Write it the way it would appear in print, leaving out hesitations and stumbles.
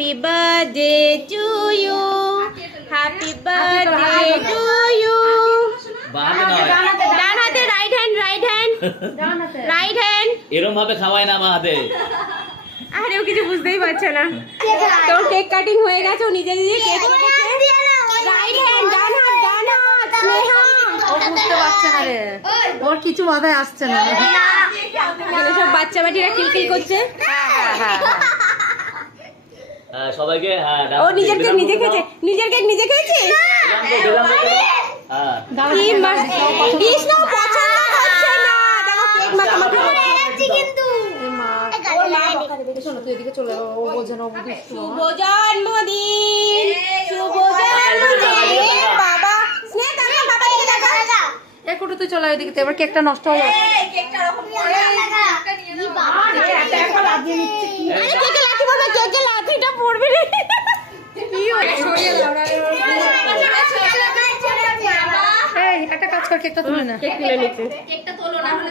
Happy birthday to you. Happy birthday to you. ডান হাতে right hand right hand এরকম ভাবে খাওয়ায় না আমার হাতে। আরে ও কিছু বুঝতেই পারছে না। তোর কেক কাটিং হয়ে গেছে, ও নিজে নিজে কেক কেটেছে। রাইট হ্যান্ড ডান হাত স্নেহা। ও বুঝতে পারছে না রে, ওর কিছু মাথায় আসছে না। সব বাচ্চা বাটিরা কিলকিল করছে। সবাইকে ও নিজের কেক নিজে খেয়েছে, নিজের কেক নিজে খেয়েছে। দিস না, পছন্দ হচ্ছে না। দেখো কেক মাখামাখি করছে কিন্তু। শোনো তুই এদিকে চলে, ও বোঝে না, ও বুঝিস। শুভ জন্মদিন, শুভ জন্মদিন বাবা। স্নেহ তাকা, বাবা দিকে তাকা। একটু তুই চলে ওইদিকে, এবার কেকটা নষ্ট হয়ে যাবে। কেকটা রকম করে লাগা। ই বাবা, একটা লাগিয়ে নিচ্ছে কি? আরে কেকে লাঠি পড়বে, কেকে লাঠিটা পড়বে রে। কি হলো? সরিয়ে দাও না। এই একটা কাজ কর, কেকটা তুলে না। কেক তুলে নিচ্ছে। কেকটা তোলো না হলে